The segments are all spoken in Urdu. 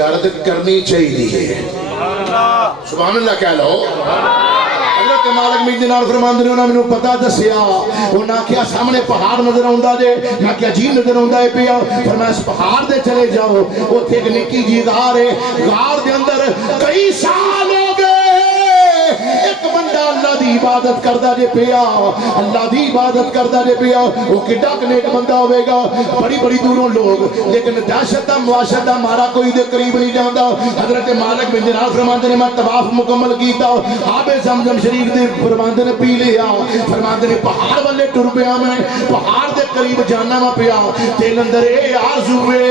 زیارت کرنی چاہیے. سبحان اللہ کہہ لو. حضرت مالک بن دینار فرماندے نے انہاں مینوں پتہ دسیا. انہاں کیا سامنے پہاڑ نظر آوندا جے. میں کیا جی نظر آوندا ہے پیا. فرمایا اس پہاڑ دے چلے جاؤ. اوتھے ایک نکی جی غار ہے. غار دے اندر کئی سال ہو گئے ایک بندہ اللہ دی عبادت کردا جے پیا. اللہ دی عبادت کردا جے پیا. وہ کڈا نیک بندہ ہوے گا. بڑی بڑی دوروں لوگ لیکن دہشت دا معاشرت دا مارا کوئی دے قریب نہیں جاندا. حضرت مالک بن دینار فرماندے نے میں طواف مکمل کیتا. آب زمزم شریف دے فرماندے نے پی لیا. فرماندے نے پہاڑ والے ٹر پیا. میں پہاڑ دے قریب جانا وا پیا. دل اندر اے آرزو ہے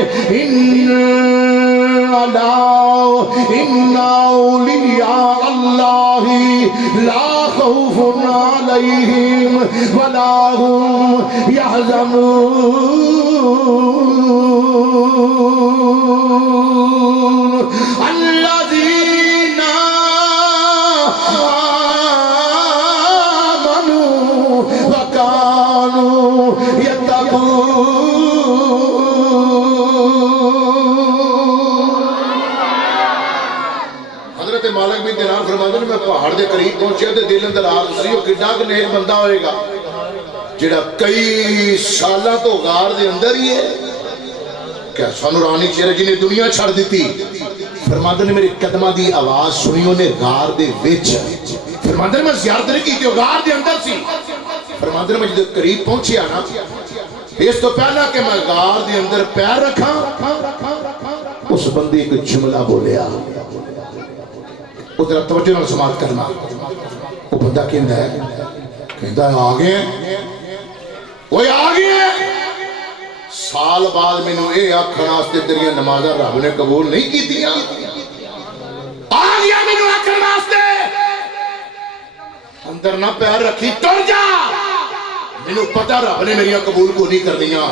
ان اولیاء اللہ لا خوف علیہم ولا هم يحزنون الذین آمنوا وکانوا یتقون. حضرت مالک بن دینار فرماتے ہیں میں پہاڑ دے قریب پہنچیا تے دل اندر آرزو سی کڈا کہ نیک بندہ ہوئے گا جڑا کئی سالاں تو غار دے اندر ہی ہے. کیا سانورانی چہرے جنہیں دنیا چھڑ دیتی. فرماتے ہیں میرے قدمہ دی آواز سنیوں نے غار دے وچ. فرماتے ہیں میں زیارت نہیں کی تھی غار دے اندر سی. فرماتے ہیں میں جدے قریب پہنچیا نا اس تو پہلا کہ میں غار دے اندر پیر رکھا اس بندے کو جملہ بولیا. ادھر توجہ نال سماعت کرنا. وہ بندہ کہندا ہے آگے وہ آگے. سال بعد میں نے اے آکھنا واسطے تیری نمازاں رب نے قبول نہیں کیتیاں. آگیا میں نے آکھنا واسطے اندر نہ پیر رکھی ٹر جا. میں نے پتہ رب نے میری قبول کو نہیں کر دیا.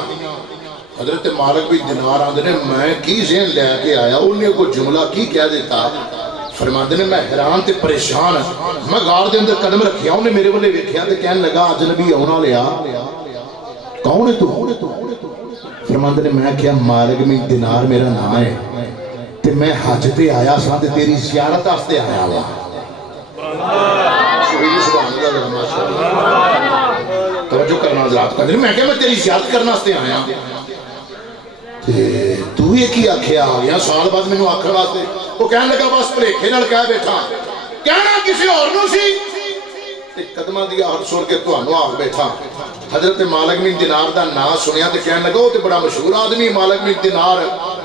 حضرت مالک بھی دینار آندے نے میں کی ذہن لے کے آیا انہیں کو جملہ کی کہہ دیتا. فرماندے نے میں حیران تے پریشان. میں غار دے اندر قدم رکھیا انہیں میرے والے ویکھیا تے کہنے لگا اجنبی آنا لیا کون ہے تو. فرماندے نے میں کیا مالک بن دینار میرا نام ہے تے میں حج تے آیا ساں تے تیری زیارت واسطے آیا ہوا. توجہ کرنا حضرات کا. میں کیا میں تیری زیارت کرنا واسطے آیا تو یہ کی آکھیا آ گیا سال بعد میں نے آکھر واسطے. وہ کہنے لگا بس پریکھے نال کہہ بیٹھا کہنا کسی اور نو سی. ایک قدمہ دیا ہر سن کے تو انو آکھ بیٹھا. حضرت مالک بن دینار دا نام سنیا تے کہنے لگا وہ تے بڑا مشہور آدمی مالک بن دینار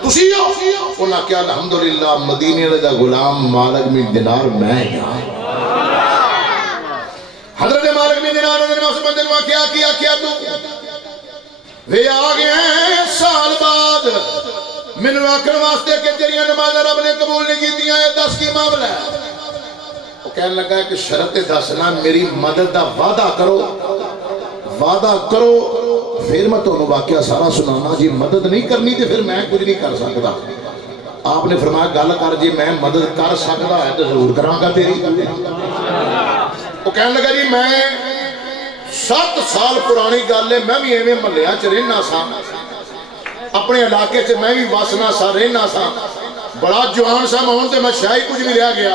تسی ہو. انہاں کیا الحمدللہ مدینے دا غلام مالک بن دینار میں ہاں. حضرت مالک بن دینار نے اس بندے نے کیا تو وہ آگے ہیں سال بعد میں نے آکھر واسطے کہ تیری نماز رب نے قبول نہیں کی دیا. 10 کی معاملہ ہے. وہ کہنے لگا ہے کہ شرط دسنا میری مدد دا وعدہ کرو پھر میں تو واقعہ سارا سنانا. جی مدد نہیں کرنی تو پھر میں کچھ نہیں کر سکتا. آپ نے فرمایا گل کر جی میں مدد کر سکتا ہے تو ضرور کراں گا تیری. وہ کہنے لگا جی میں 7 سال پرانی گل ہے میں بھی ایویں محلیاں چ رہنا سا اپنے علاقے سے میں بھی وسنا سا رہنا سا بڑا جوان سا میں ہوں تے میں شاہی کچھ بھی رہ گیا.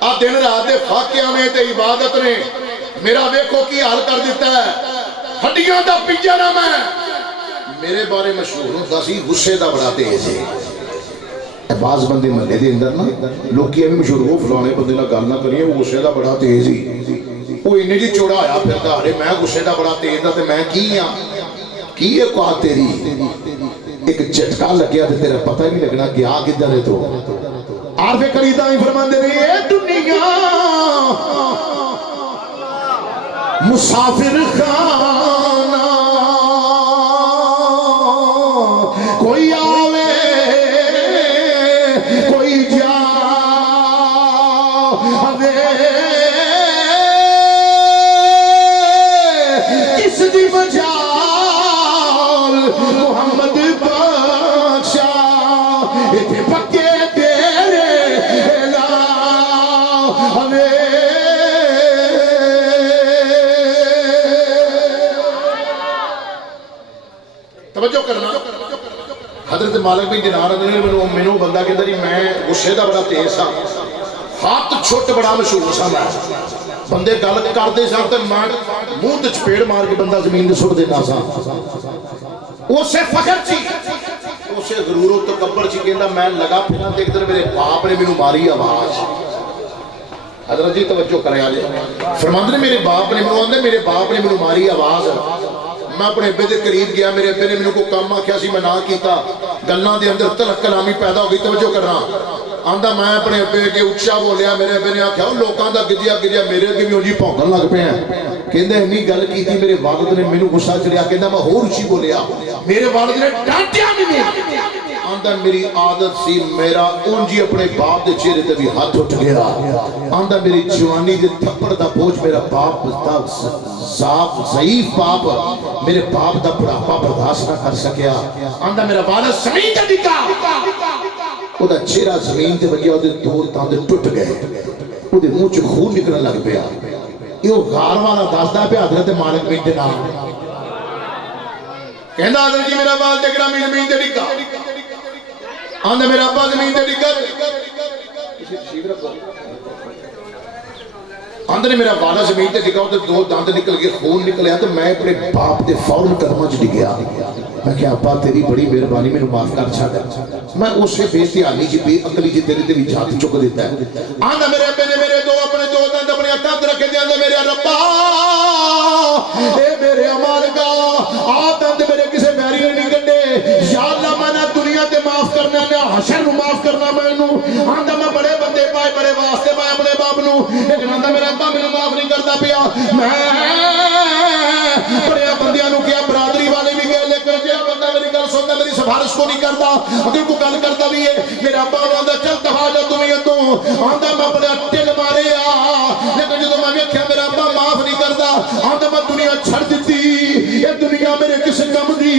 آ دن رات دے فاقیہ میں تے عبادت نے میرا ویکھو کی حال کر دیتا ہے. ہڈیاں دا پجا نہ میں میرے بارے مشہور ہوتا سی غصے دا بڑا تیز ہے. بعض بندے محلے دے اندر نا لوگ کی بھی مشہور ہو فلانے بندے نہ گل نہ کریے وہ غصے دا بڑا تیز ہی. وہ انہیں جی چوڑا آیا پھرتا ارے میں غصے دا بڑا تیز دا تے میں کی ہاں کی ہے کو تیری ایک جھٹکا لگیا تے تیرا پتہ ہی نہیں لگنا گیا کدھر ہے. تو عارف قریدہ ہی فرماندے نے اے دنیا مسافر خانہ کوئی آوے کوئی جاوے کس دی مجال محمد بخشا ایتھے پکے تیرے لا ہمیں توجہ کرنا. حضرت مالک بن دینار نے مینوں بندہ کہندا جی میں غصے دا بڑا تیز ہاں ہاتھ چھٹ بڑا مشہور سا میں بندے گل کردے سن تے میں منہ تے چپیڑ مار کے بندہ زمین تے سٹ دینا سا اسے فخر سی اسے غرور و تکبر سی کہندا میں لگا پھراں تے ایک دن میرے باپ نے مینوں ماری آواز حضرت جی توجہ کرے آجے فرماندے نے میرے باپ نے مینوں آندے میرے باپ نے مینوں ماری آواز میں اپنے ابے دے قریب گیا میرے ابے نے مینوں کو کام آکھیا سی میں نہ کیتا گلاں دے اندر تلک کلامی پیدا ہو گئی توجہ کرنا آندا میں اپنے ابے کے اچھا بولیا میرے ابے نے آکھیا لوکاں دا گجیا گجیا میرے اگے بھی اونجی بھونکن لگ پئے ہیں کہندے انی گل کیتی میرے والد نے مینوں غصہ چڑھیا کہندا میں ہور اچھی بولیا میرے والد نے ڈانٹیا مینوں آندا میری عادت سی میرا اونجی اپنے باپ دے چہرے تے بھی ہاتھ اٹھ گیا آندا میری جوانی دے تھپڑ دا بوجھ میرا باپ دا ضعیف باپ میرے باپ دا بڑھاپا برداشت نہ کر سکیا آندا میرا والد زمین تے ڈگا او دا چہرہ زمین تے وجیا او دے دو دند ٹوٹ گئے او دے منہ چ خون نکلن لگ پیا یہ غار والا دسدا پیا حضرت مالک بن دینار کہندا حضرت جی میرا والد گرامی زمین تے ڈگا آندا میرا ابا زمین تے ڈگا آندا نے میرا والد زمین تے ڈگا تے دو دند نکل گئے خون نکلیا تے میں اپنے باپ دے فوراً قدماں وچ ڈگیا میں کہ ابا تیری بڑی مہربانی مینوں معاف کر چھڈ میں اسے بے دھیانی جی بے عقلی جی تیرے تے بھی ہاتھ چک دیتا ہے آندا میرے ابے نے میرے اپنے دو دند اپنے ہتھاں تے رکھے تے آندا میرے ربا اے میرے مالکا آ دند میرے کسے بیری نے نہیں کڈے یا اللہ میں نہ دنیا تے معاف کرنا نہ حشر نو معاف کرنا مینوں آندا میں بڑے بندے پائے بڑے واسطے پائے اپنے باپ نو لیکن آندا میرا ابا مینوں معاف نہیں کردا پیا میں بڑے بندیاں نو کیا برادری والے بھی گئے لیکن جے بندہ میری گل سندا میری سفارش کو نہیں کردا اگر کوئی گل کردا بھی ہے میرا ابا آندا چل دفاع جا دنیا تو آندا میں بڑا ٹل مارے لیکن جدوں میں ویکھیا میرا ابا معاف نہیں کردا آندا میں دنیا چھڑ دتی یہ دنیا میرے کس کم دی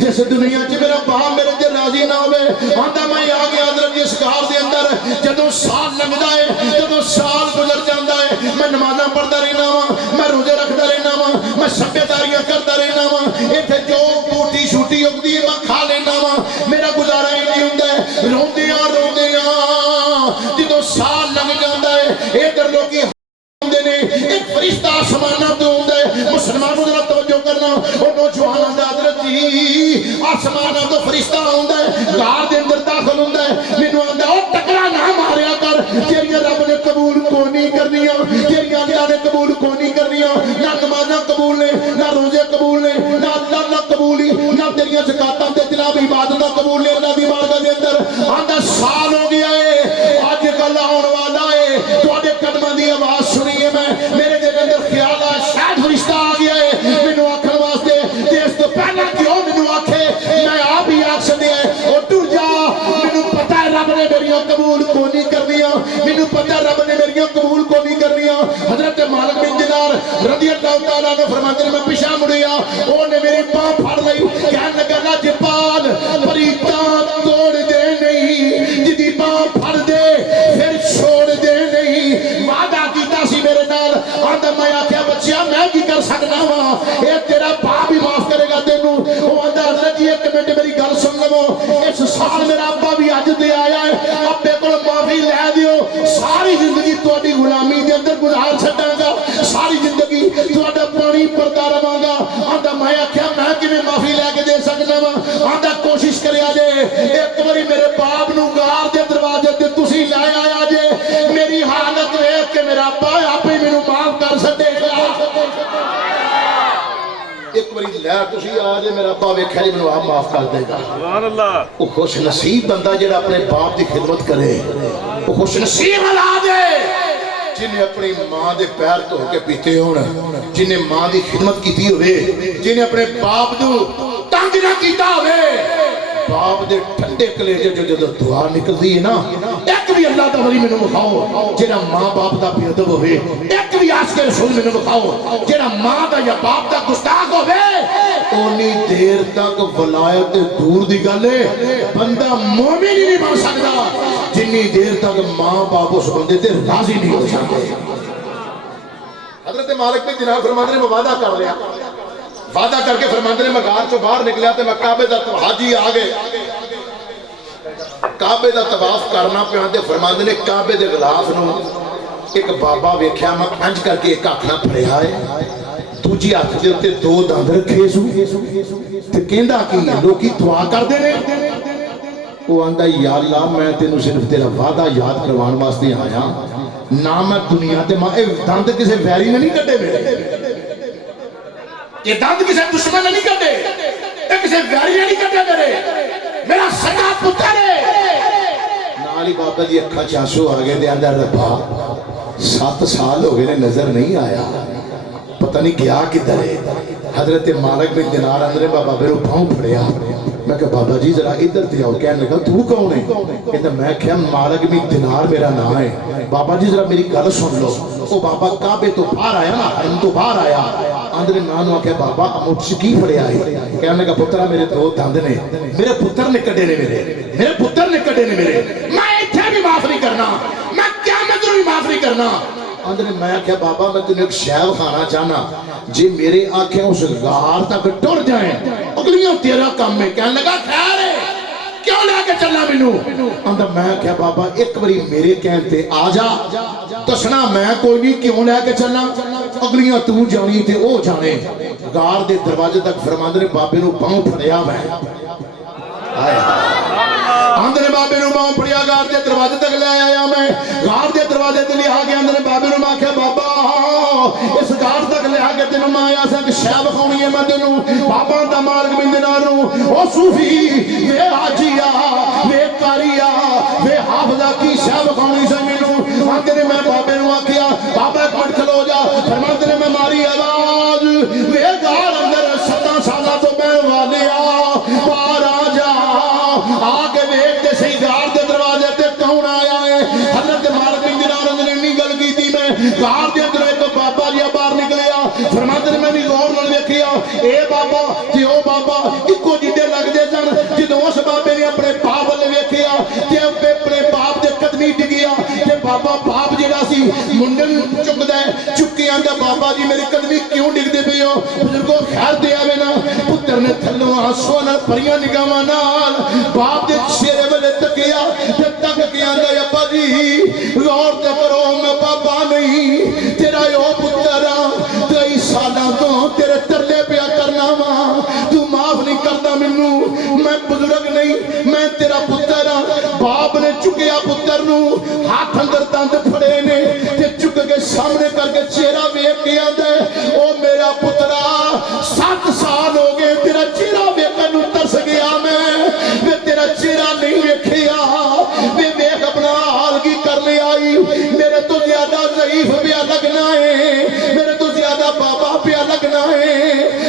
جس دنیا چ میرا باپ میرے تے راضی نہ ہوے آندا میں آ گیا حضرت اس گھر دے اندر جدوں سال لنگدا ہے جدوں سال گزر جاندا ہے میں نمازاں پڑھدا رہنا وا میں روزے رکھدا رہنا وا میں شبیداریاں کردا رہنا وا ایتھے جو بوٹی شوٹی اگدی ہے میں کھا لینا وا میرا گزارا ہی نہیں ہوندا ہے روندیاں جدوں سال لنگ جاندا ہے ادھر لوکی ہوندے نے ایک فرشتہ آسماناں تے ہوندا ہے مسلمانوں ذرا توجہ کرنا او نوجواناں دا حضرت جی آسماناں تو فرشتہ ہوندا ہے گھر دے اندر داخل ہوندا ہے مینوں آندا او ٹکرا نہ ماریا کر تیریاں رب نے قبول کو نہیں کرنیاں تیریاں اللہ نے قبول کو نہیں کرنیاں نہ نمازاں قبول نے نہ روزے قبول نے نہ اللہ نہ قبول نہ تیریاں زکاتاں تے جناب عبادتاں قبول نے اللہ دی بارگاہ دے اندر آندا سال ہو گیا ہے اج کل آن والا ہے تواڈے قدماں دی آواز سنی ہے میں میرے دل اندر خیال ہے شاید فرشتہ آ گیا ہے مینوں آکھن واسطے تے اس تو پہلا کیوں مینوں آکھے میں آپ ہی آکھ سکدے او ٹر جا مینوں پتہ ہے رب نے میریاں قبول کو نہیں کرنیاں مینوں پتہ ہے رب نے میریاں قبول کو نہیں کرنیاں حضرت مالک بن دینار رضی اللہ تعالیٰ عنہ فرماتے ہیں میں پیچھے مڑیا او نے میری باں پھڑ لئی کہن لگا لاجپال پریتاں توڑ دے نہیں جدی باں پھڑ دے پھر چھوڑ دے نہیں وعدہ کیتا سی میرے نال آندا میں آکھیا بچیا میں کی کر سکنا وا اے تیرا باپ ہی معاف کرے گا تینوں او آندا حضرت جی ایک منٹ میری گل سن لو اس سال میرا ابا بھی اج تے آیا ہے ابے کول معافی لے دیو ساری زندگی تہاڈی غلامی دے اندر گزار چھڈاں گا ساری زندگی تہاڈا پانی پردا رہاں گا آندا میں آکھیا میں کیویں معافی لے کے دے سکدا وا آندا کوشش کریا جے ایک باری میرے باپ نو غار دے دروازے تے تسی لے آیا جے میری حالت ویکھ کے میرا ابا آپ ہی مینوں معاف کر سکے گا ایک باری لے تسی آ جے میرا ابا ویکھیا جی مینوں آپ معاف کر دے گا سبحان اللہ او خوش نصیب بندہ جڑا اپنے باپ دی خدمت کرے او خوش نصیب اولاد ہے جنہیں اپنی ماں دے پیر تو کے پیتے ہون جنہیں ماں دی خدمت کیتی ہوئے جنہیں اپنے باپ دو تنگ نہ کیتا ہوئے باپ دے ٹھنڈے کلیجے جو جدو دعا نکل دی ہے نا ایک بھی اللہ دا ولی میں مکھاؤ جنہ ماں باپ دا بیعدب ہوئے ایک بھی عاشق رسول میں مکھاؤ جنہ ماں دا یا باپ دا گستاخ ہوئے اونی دیر تک ولایت دور دی گلے بندہ مومن ہی نہیں بن سکتا جنی دیر تک ماں باپ اس بندے تے راضی نہیں ہو سکتے حضرت مالک میں جناب فرماتے نے وعدہ کر لیا وعدہ کر کے فرماندے نے میں غار چوں باہر نکلیا تے میں کعبے دا حاجی آ گئے کعبے دا طواف کرنا پیا تے فرماندے نے کعبے دے غلاف نو ایک بابا ویکھیا میں انج کر کے ایک ہاتھ نال پھڑیا ہے دوجی ہاتھ دے اوتے دو دند رکھے سو تے کہندا کی لوکی دعا کردے نے وہ آندا یا اللہ میں تینوں صرف تیرا وعدہ یاد کروان واسطے آیا نہ میں دنیا تے ماں اے دند کسے ویری نے نہیں کڈے میرے یہ دند کسے دشمن نے نہیں کڈے اے کسے ویری نے نہیں کڈے میرا سگا پتر ہے نالی بابا جی اکھا چانسو آگے دے اندر ربا 7 سال ہو گئے نے نظر نہیں آیا پتہ نہیں کیا کدھر ہے حضرت مالک بن دینار اندر بابا میرے پاؤں پھڑیا میں کہا بابا جی ذرا ادھر تے آؤ کہنے لگا تو کون ہے کہتا میں کہا مالک بن دینار میرا نام ہے بابا جی ذرا میری گل سن لو وہ بابا کعبے تو باہر آیا نا حرم تو باہر آیا اندر نانو آکھیا بابا مجھ سے کی پڑیا ہے کہنے لگا پترا میرے دو دند نے میرے پتر نے کڈے نے میرے پتر نے کڈے نے میرے میں ایتھے بھی معاف نہیں کرنا میں قیامت نوں بھی معاف نہیں کرنا اندر میں کہا بابا میں تنہیں ایک شیو کھانا چاہنا جی میرے آنکھیں اس غار تک ٹر جائیں اگلیوں تیرا کام میں کہنے لگا خیر ہے کیوں لے کے چلنا مینوں اندر میں کہا بابا ایک باری میرے کہتے آ جا دسنا میں کوئی نہیں کیوں لے کے چلنا اگلیاں تو جانی تے او جانے غار دے دروازے تک فرماندے نے بابے نو پاؤں پھڑیا میں آندھنے بابے نو باؤں پڑیا غار دے دروازے تک لے آیا میں غار دے دروازے تے لے آگے آندھنے بابے نو ماں کہا بابا اس غار تک لے آگے تینوں ماں آیا سا کہ شیب خونی ہے میں تینوں بابا دا مالک بن دیناروں او صوفی وے حاجیا وے کاریا وے حافظہ کی شیب خونی سے مینوں آندھنے میں بابے نو آکیا بابا ایک منٹ کھلو جا فرماندنے میں ماری آواز وے غار اندر 7 سالہ تو میں والیا پار آ جا آگے ویکھتے صحیح غار دے دروازے تے کون آیا ہے حضرت مالک بن دینار نے انی گل کیتی میں غار دے اندر ایک بابا جی باہر نکلیا فرماندے نے میں بھی غور نال ویکھیا اے بابا تے او بابا اکو جڈے لگدے سن جدوں اس بابے نے اپنے باپ ول ویکھیا تے اپنے باپ دے قدمی ڈگیا تے بابا باپ جڑا سی منڈن چکدا ہے چکی آندا بابا جی میری قدمی کیوں ڈگدے پئی ہو بزرگو خیر دے آوے نا پتر نے تھلوں آنسو نال پریاں نگاہاں نال باپ دے چہرے والے تکیا تے تک کے آندا ابا جی غور تے کرو میں بابا نہیں تیرا او پتر کئی سالاں تو تیرے ترلے پیا کرنا وا تو معاف نہیں کردا مینوں میں بزرگ نہیں میں تیرا پتر باپ نے چکیا پتر نو ہاتھ اندر دند پھڑے نے تے چک کے سامنے کر کے چہرہ ویکھ کے آندا او میرا پترا 7 سال ہو گئے تیرا چہرہ ویکھن نوں ترس گیا میں تیرا چہرہ نہیں ویکھیا میں ویکھ اپنا حال کی کرنے آئی میرے تو زیادہ ضعیف پیا لگنا ہے میرے تو زیادہ بابا پیا لگنا ہے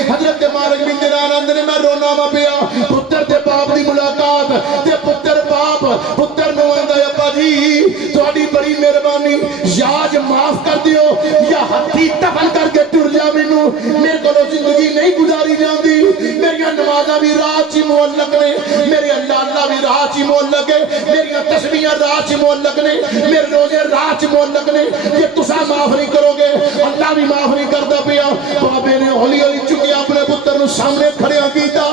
حضرت مالک بن دینار اندر میں رونا وا پیا پتر تے باپ دی ملاقات تے پتر باپ پتر نو آندا ابا جی تہاڈی بڑی مہربانی یاج معاف کر دیو یا ہتھی دفن کر کے ٹر جا مینوں میرے کولوں زندگی نہیں گزاری جاندی میری نمازاں بھی راہ چ معلق نے میرے اللہ بھی راہ چ معلق ہے میری تسبیحاں راہ چ معلق نے میرے روزے راہ چ معلق نے کہ تساں معاف نہیں کرو گے اللہ بھی معاف نہیں کردا پیا بابے نے ہولی ہولی چکیا اپنے پتر نو سامنے کھڑیا کیتا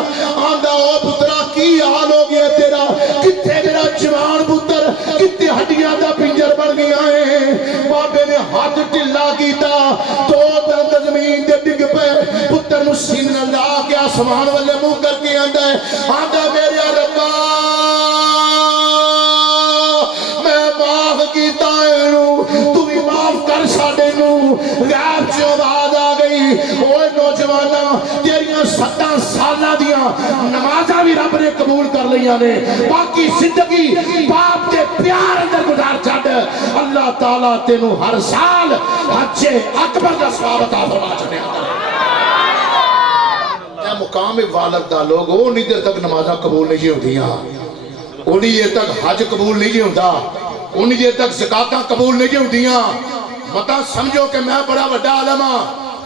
آندا او پترا کی حال ہو گیا تیرا کتے میرا جوان پتر کتے ہڈیاں دا پنجر بن گیا ہے بابے نے ہاتھ ٹھلا کیتا تو دند زمین تے ڈگ پے پتر نو سینہ لا کے آسمان والے منہ کر کے آندا ہے آندا میرے ربا میں معاف کیتا ہے تو بھی معاف کر ساڈے نو غیب چ آواز آ گئی اوے نوجواناں تیریاں 7 سالاں دیاں نمازاں بھی رب نے قبول کر لیاں نے باقی زندگی باپ دے پیار اندر گزار چھڈ اللہ تعالی تینوں ہر سال حج اکبر دا ثواب عطا فرما چھڈیا مقام والد دا لوگ اونی دیر تک نمازاں قبول نہیں ہوندیاں اونی دیر تک حج قبول نہیں ہوندا اونی دیر تک زکاتاں قبول نہیں ہوندیاں متا سمجھو کہ میں بڑا بڑا عالم ہاں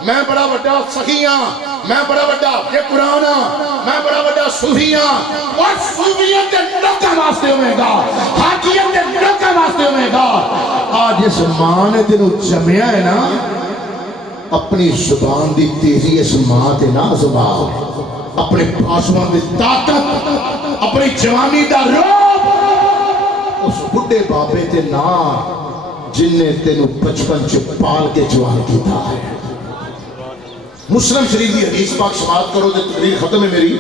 میں بڑا بڑا سخی ہاں میں بڑا بڑا یہ قرآن ہاں میں بڑا بڑا صوفی ہاں اور صوفیت دے لوکاں واسطے ہوئے گا حاکیت دے لوکاں واسطے ہوئے گا آج اس ماں نے تینوں جمعیا ہے نا اپنی زبان دی تیزی اس ماں تے نہ زبان اپنے پاسوان دی طاقت اپنی جوانی دا روب اس بڑھے بابے تے نہ جن نے تینوں بچپن چ پال کے جوان کیتا ہے۔ مسلم شریف دی حدیث پاک سماعت کرو تے تقریر ختم ہے میری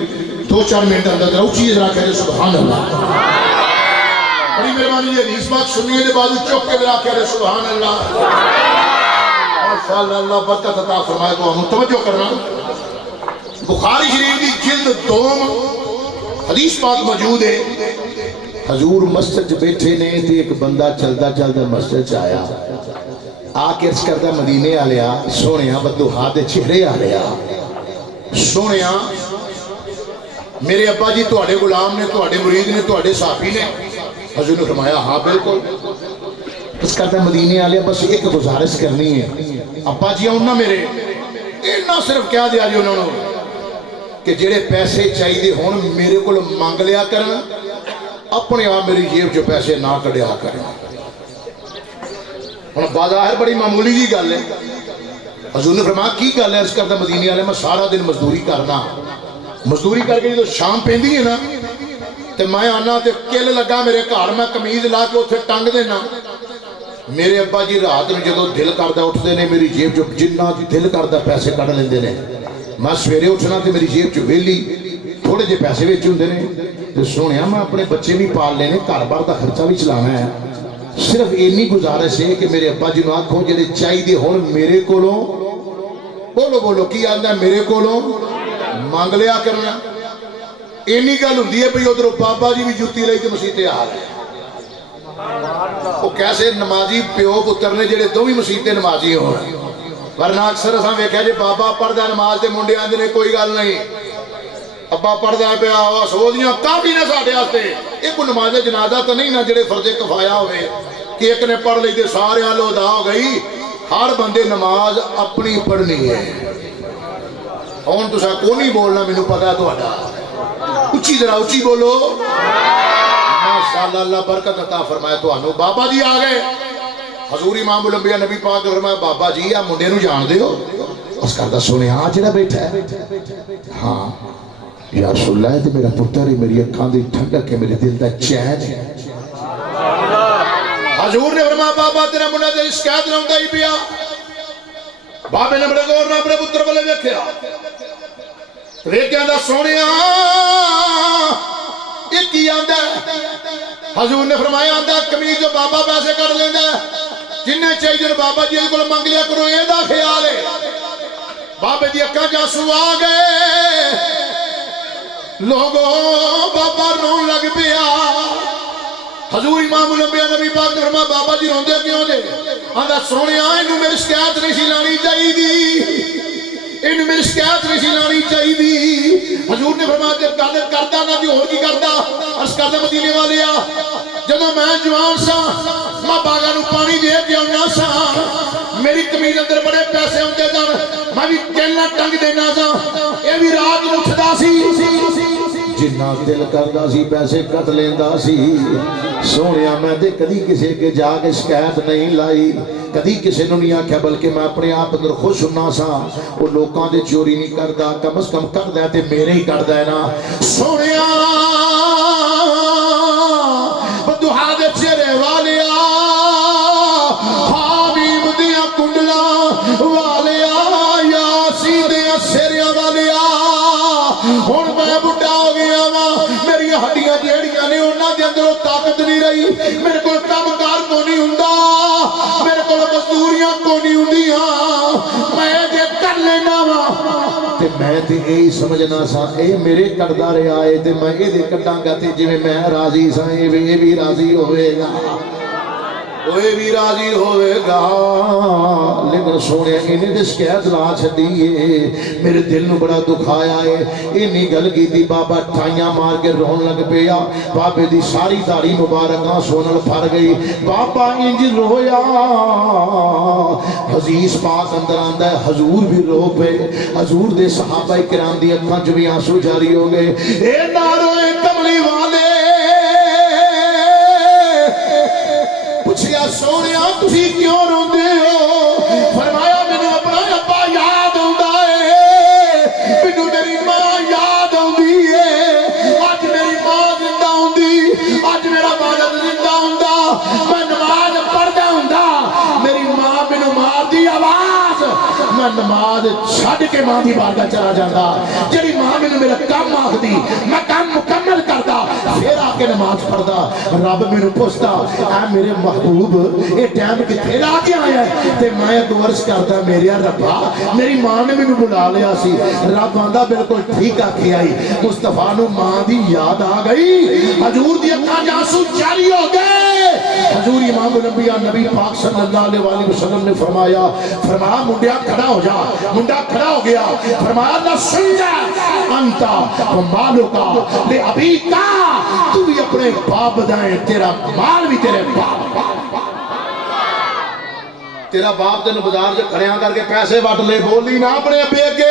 2-4 منٹ اندر ذرا اونچی ذرا کہہ دے سبحان اللہ۔ بڑی مہربانی جی حدیث پاک سنیے دے بعد چپ کے ذرا کہہ دے سبحان اللہ۔ ماشاءاللہ اللہ برکت عطا فرمائے تو ہم توجہ کرنا۔ بخاری شریف دی جلد 2 حدیث پاک موجود ہے۔ حضور مسجد بیٹھے نے تے ایک بندہ چلدا چلدا مسجد آیا آ کے عرض کردا مدینے والیا سونیا بدوحا دے چہرے والیا سونیا میرے ابا جی تواڈے غلام نے تواڈے مرید نے تواڈے صحابی نے۔ حضور نے فرمایا ہاں بالکل۔ اس کرتا مدینے والے بس ایک گزارش کرنی ہے ابا جی آؤ نا میرے اتنا صرف کہہ دیا جی انہوں نے کہ جڑے پیسے چاہیے ہون میرے کو مانگ لیا کرنا اپنے آپ میری جیب جو پیسے نہ کڈیا کرنا۔ ہن بظاہر بڑی معمولی جی گل ہے۔ حضور نے فرمایا کی گل ہے؟ اس کرتا مدینے والے میں سارا دن مزدوری کرنا مزدوری کر کے جو شام پیندی ہے نا تے میں آنا تے کل لگا میرے گھر میں قمیض لا کے اتنے ٹنگ دینا میرے ابا جی رات میں جدو دل کردا اٹھتے نے میری جیب جو جنہ دل کردا پیسے کڈ لیندے نے میں سویرے اٹھنا تے میری جیب چ ویلی تھوڑے جے پیسے وچ ہوندے نے تے سونیا میں اپنے بچے بھی پال لینے گھر بار دا خرچہ بھی چلانا ہے صرف اینی گزارش ہے کہ میرے ابا جی نو آکھو جڑے چاہیے ہن میرے کولوں بولو بولو کی آندا میرے کولوں مانگ لیا کرنا۔ اینی گل ہوندی ہے بھئی ادھر بابا جی بھی جُتی لئی تے مسیتے آ گئے وہ کیسے نمازی پیو پتر نے جڑے دو بھی مسیتے نمازی ہون ورنہ اکثر اساں ویکھیا جی بابا پڑھدا نماز تے منڈے آندے نے کوئی گل نہیں ابا پڑھدا پیا سودیاں کافی نے ساڈے واسطے یہ کوئی نماز جنازہ تو نہیں نہ جڑے فرض کفایا ہوئے کہ ایک نے پڑھ لی تے سارے لو ادا ہو گئی۔ ہر بندے نماز اپنی پڑھنی ہے۔ ہن تساں کوئی نہیں بولنا مینوں پتہ ہے تہاڈا اچھی ذرا اچھی بولو ماشاءاللہ اللہ برکت عطا فرمائے تانوں۔ بابا جی آ گئے حضور امام الانبیاء نبی پاک نے فرمایا بابا جی آ منڈے نوں جان دیو؟ اس کردا سونے ہاں جڑا بیٹھا ہے ہاں یا رسول اللہ تے میرا پتر ہے میری اکھاں دی ٹھنڈک ہے میرے دل دا چین ہے۔ حضور نے فرمایا بابا تیرا منڈا تے شکایت لاوندا ہی پیا۔ بابے نے بڑے غور نال اپنے پتر والے ویکھیا ویکھیا دا سونیا یہ کی آندا ہے؟ حضور نے فرمایا آندا قمیض جو بابا پیسے کر لیندا جننے چاہیے بابا جی کو منگ لیا کرو یہ دا خیال ہے۔ بابے دی اکھاں جاسو آ گئے لوگوں بابا رون لگ پیا۔ حضور امام الانبیاء نبی پاک نے فرمایا بابا جی روندے کیوں جے؟ آندا سونیا اینوں میری شکایت نہیں سی لانی چاہیے اینوں میری شکایت نہیں سی لانی چاہیے۔ حضور نے فرمایا جب گل کردا نہ دی ہور کی کردا عرض کردا مدینے والیا جدوں میں جوان سا میں باغاں نوں پانی دے کے آਉਣਾ سا میری قمیض اندر بڑے پیسے ہوندے سن میں بھی کیلا ٹنگ دینا سا اے بھی رات نوں اٹھدا سی جنہ دل کردا سی پیسے کٹ لیندا سی۔ سونیا میں تے کدی کسے کے جا کے شکایت نہیں لائی کدی کسے نوں نہیں آکھیا بلکہ میں اپنے آپ اندر خوش ہونا سا وہ لوکاں دے چوری نہیں کردا کم از کم کردا ہے تے میرے ہی کردا ہے نا۔ سونیا بدوحا دے چہرے والیا حامیم دیاں کنڈلاں والیا یاسین دیاں سریاں والیا ہن میں بڈھا ہو گیا وا میری ہڈیاں جیڑیاں نے انہاں دے اندر طاقت نہیں رہی میرے کول کام کار کو نہیں ہوندا میرے کول مزدوریاں کو نہیں ہوندیاں میں جے کر لینا وا تے میں تے یہی سمجھنا سا اے میرے کردہ رہا ہے تے میں اے دے کٹاں گا تے جویں میں راضی سا اے بھی راضی ہوئے گا اوے بھی راضی ہوئے گا۔ لیکن سونے انہیں دے شکایت لا چھڈیے میرے دل نو بڑا دکھایا ہے انہی گل کی تھی بابا ٹھائیاں مار کے رون لگ پیا بابے دی ساری داڑھی مبارکاں سونل پھر گئی بابا انج رویا۔ حدیث پاک اندر آندا ہے حضور بھی رو پے حضور دے صحابہ کرام دی اکھاں چ بھی آنسو جاری ہو گئے۔ اے ناروے کملی والے پوچھیا سونیا تسی کیوں روندے ہو؟ فرمایا میں نے اپنا ابا اج میرا والد زندہ ہوندا میں نماز پڑھدا ہوندا میری ماں مینوں مار دی آواز میں نماز چھڈ کے ماں دی بارگاہ چلا جاندا جڑی ماں مینوں میرا کام آکھدی میں کام مکمل کردا پھر آ کے نماز پڑھدا رب مینوں پوچھدا اے میرے محبوب یہ ٹائم کتنے لا کے آیا ہے تے میں عرض کردا میرے ربا میری ماں نے مینوں بلا لیا سی رب آندا بالکل ٹھیک آکھی آئی مصطفیٰ نو ماں دی یاد آ گئی حضور دی اکھاں آنسو جاری ہو گئے حضور امام الانبیاء نبی پاک صلی اللہ علیہ وسلم نے فرمایا منڈیا کھڑا ہو جا منڈا کھڑا ہو گیا فرمایا اللہ سن جا انتا مالو کا لے ابھی کا تو بھی اپنے باپ بدائیں تیرا مال بھی تیرے باپ تیرا باپ تینوں بازار جو کھڑیاں کر کے پیسے وٹ لے بولی نہ اپنے ابے کے